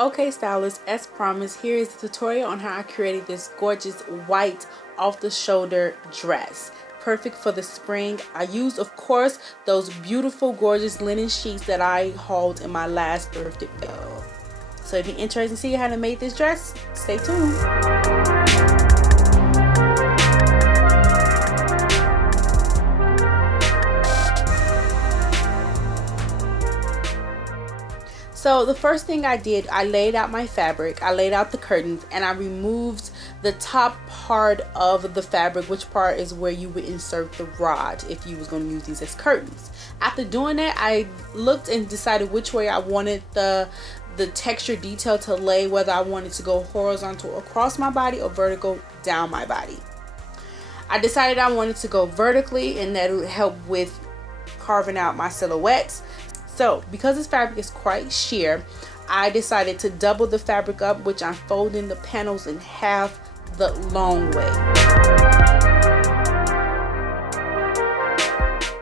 Okay stylists, as promised, here is the tutorial on how I created this gorgeous white off the shoulder dress. Perfect for the spring. I used, of course, those beautiful gorgeous linen sheets that I hauled in my last thrifted video. So if you're interested in seeing how to make this dress, stay tuned. So the first thing I did, I laid out my fabric, I laid out the curtains, and I removed the top part of the fabric, which part is where you would insert the rod if you was going to use these as curtains. After doing that, I looked and decided which way I wanted the texture detail to lay, whether I wanted to go horizontal across my body or vertical down my body. I decided I wanted to go vertically, and that would help with carving out my silhouettes. So because this fabric is quite sheer, I decided to double the fabric up, which I'm folding the panels in half the long way.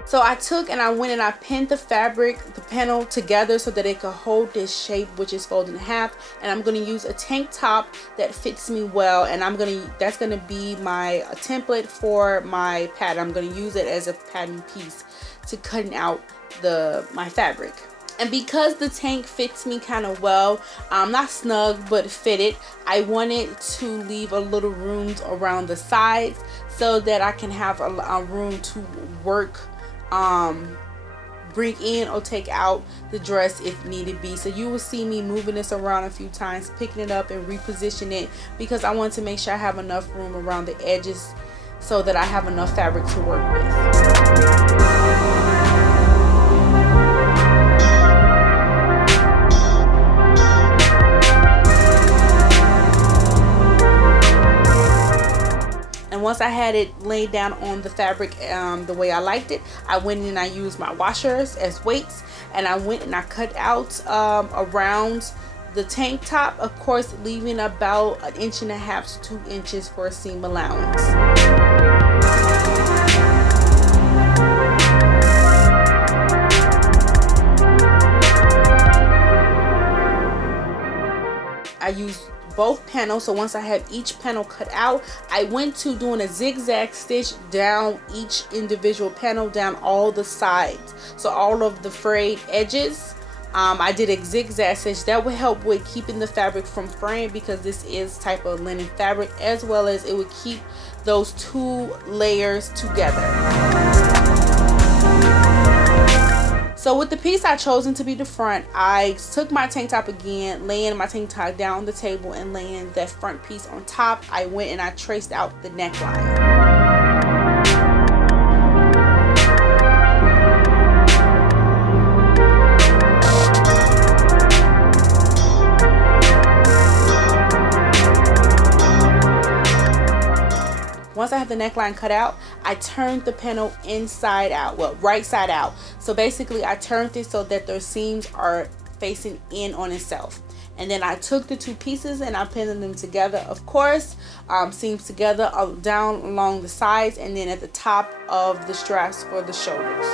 So I took and I went and I pinned the fabric, the panel together so that it could hold this shape, which is folded in half. And I'm going to use a tank top that fits me well, and that's going to be my template for my pattern. I'm going to use it as a pattern piece to cutting out my fabric. And because the tank fits me kind of well, not snug but fitted, I wanted to leave a little room around the sides so that I can have a room to work, bring in or take out the dress if needed be. So you will see me moving this around a few times, picking it up and reposition it, because I want to make sure I have enough room around the edges so that I have enough fabric to work with. And once I had it laid down on the fabric the way I liked it, I went in and I used my washers as weights, and I went and I cut out around the tank top, of course leaving about 1.5 inches to 2 inches for a seam allowance. I used both panels, so once I have each panel cut out, I went to doing a zigzag stitch down each individual panel, down all the sides, so all of the frayed edges. I did a zigzag stitch that would help with keeping the fabric from fraying, because this is type of linen fabric, as well as it would keep those two layers together. So with the piece I chosen to be the front, I took my tank top again, laying my tank top down on the table and laying that front piece on top. I went and I traced out the neckline. Once I had the neckline cut out, I turned the panel inside out, well, right side out. So basically I turned it so that the seams are facing in on itself. And then I took the two pieces and I pinned them together, of course, seams together down along the sides and then at the top of the straps for the shoulders.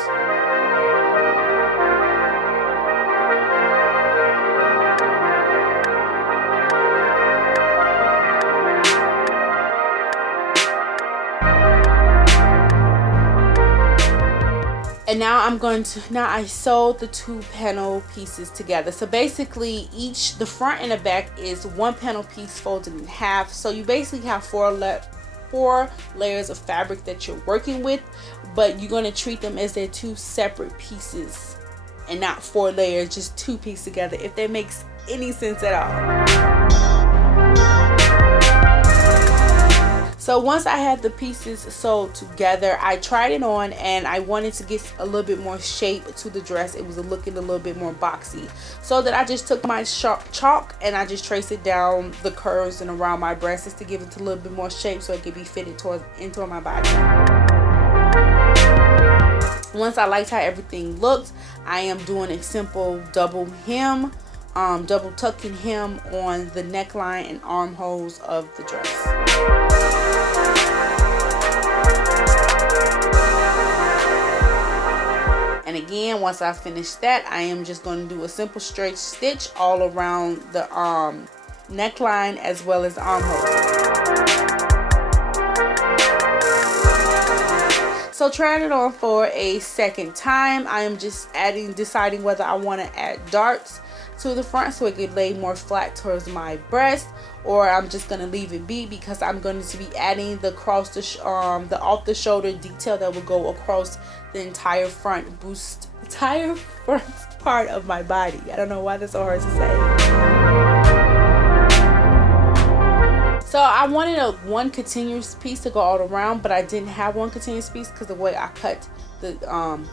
And now I sewed the two panel pieces together. So basically the front and the back is one panel piece folded in half. So you basically have four layers of fabric that you're working with, but you're going to treat them as they're two separate pieces and not 4 layers, just two pieces together, if that makes any sense at all. So once I had the pieces sewed together, I tried it on and I wanted to get a little bit more shape to the dress. It was looking a little bit more boxy. So that I just took my chalk and I just traced it down the curves and around my breasts just to give it a little bit more shape so it could be fitted into my body. Once I liked how everything looked, I am doing a simple double hem, double tucking hem on the neckline and armholes of the dress. And again, once I finish that, I am just going to do a simple straight stitch all around the neckline as well as the armholes. So trying it on for a second time, I am just deciding whether I want to add darts to the front so it could lay more flat towards my breast, or I'm just going to leave it be because I'm going to be adding the off the shoulder detail that will go across the entire front part of my body. I don't know why that's so hard to say. So I wanted one continuous piece to go all around, but I didn't have one continuous piece because of the way I cut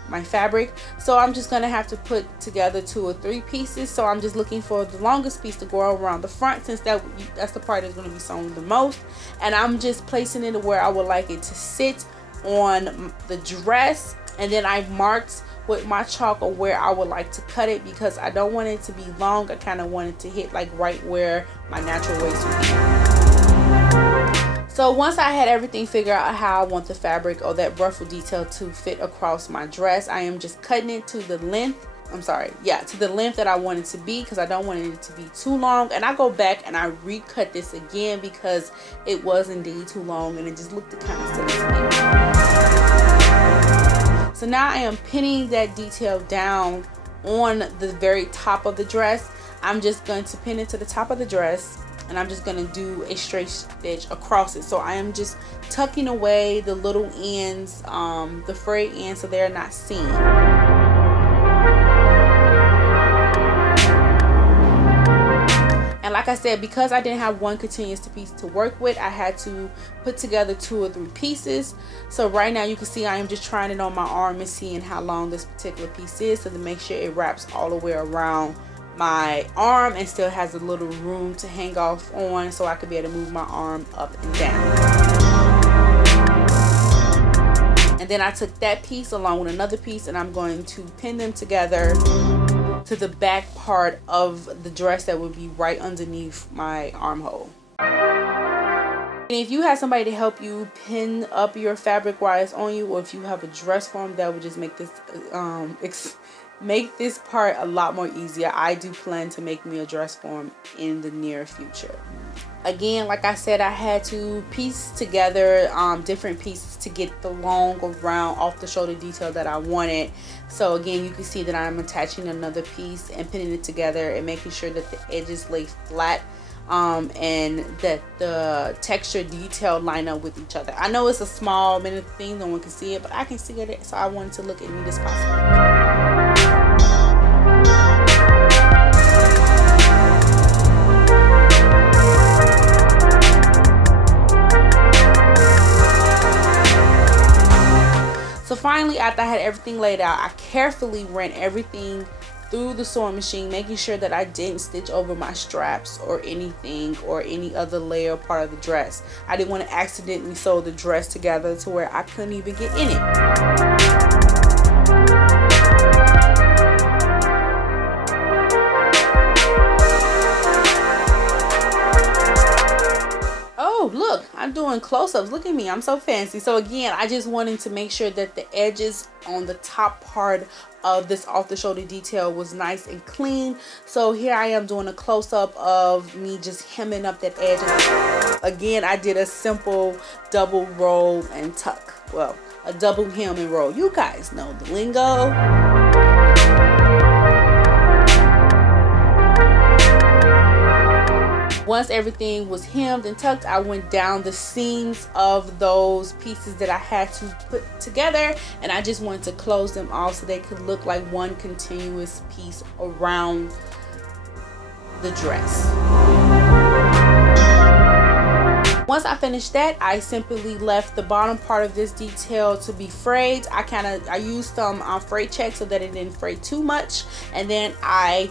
my fabric. So I'm just gonna have to put together 2 or 3 pieces. So I'm just looking for the longest piece to go around the front, since that's the part that's going to be sewn the most, and I'm just placing it where I would like it to sit on the dress. And then I've marked with my chalk or where I would like to cut it because I don't want it to be long. I kind of want it to hit like right where my natural waist would be. So once I had everything figured out how I want the fabric or that ruffle detail to fit across my dress, I am just cutting it to the length. To the length that I want it to be, because I don't want it to be too long. And I go back and I recut this again because it was indeed too long and it just looked kind of silly to me. So now I am pinning that detail down on the very top of the dress. I'm just going to pin it to the top of the dress, and I'm just going to do a straight stitch across it. So I am just tucking away the little ends, the frayed ends, so they're not seen. And like I said, because I didn't have one continuous piece to work with, I had to put together 2 or 3 pieces. So right now you can see I am just trying it on my arm and seeing how long this particular piece is, so to make sure it wraps all the way around my arm and still has a little room to hang off on, so I could be able to move my arm up and down. And then I took that piece along with another piece and I'm going to pin them together to the back part of the dress that would be right underneath my armhole. And if you have somebody to help you pin up your fabric while it's on you, or if you have a dress form, that would just make this make this part a lot more easier. I do plan to make me a dress form in the near future. Again, like I said, I had to piece together different pieces to get the long around off the shoulder detail that I wanted. So again, you can see that I'm attaching another piece and pinning it together and making sure that the edges lay flat, and that the texture detail line up with each other. I know it's a small minute thing, no one can see it, but I can see it, so I wanted to look as neat as possible. So finally, after I had everything laid out, I carefully ran everything through the sewing machine, making sure that I didn't stitch over my straps or anything or any other layer or part of the dress. I didn't want to accidentally sew the dress together to where I couldn't even get in it. Oh, look, I'm doing close-ups. Look at me, I'm so fancy. So again, I just wanted to make sure that the edges on the top part of this off-the-shoulder detail was nice and clean. So here I am doing a close-up of me just hemming up that edge. Again, I did a simple double roll and tuck. Well, a double hem and roll. You guys know the lingo. Once everything was hemmed and tucked, I went down the seams of those pieces that I had to put together, and I just wanted to close them off so they could look like one continuous piece around the dress. Once I finished that, I simply left the bottom part of this detail to be frayed. I used some fray check so that it didn't fray too much, and then I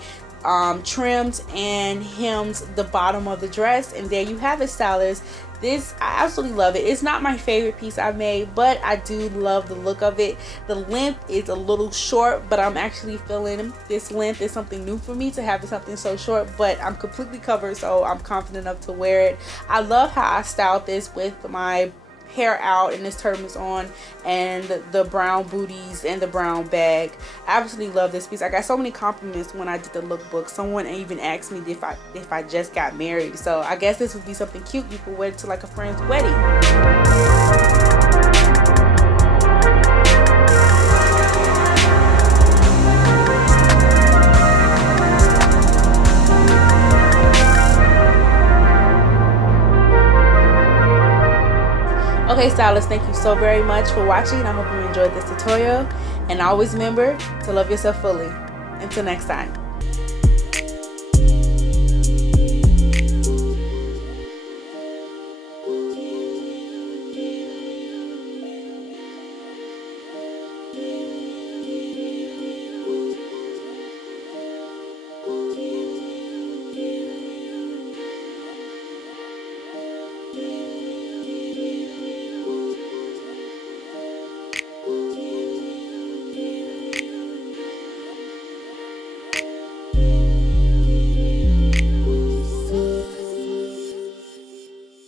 trimmed and hemmed the bottom of the dress, and there you have it, stylists. This, I absolutely love it. It's not my favorite piece I've made, but I do love the look of it. The length is a little short, but I'm actually feeling this length is something new for me to have something so short, but I'm completely covered, so I'm confident enough to wear it. I love how I styled this with my hair out and this turtles on and the brown booties and the brown bag. I absolutely love this piece. I got so many compliments when I did the lookbook. Someone even asked me if I just got married, so I guess this would be something cute you could wear to like a friend's wedding. Okay, stylists, thank you so very much for watching. I hope you enjoyed this tutorial, and always remember to love yourself fully. Until next time.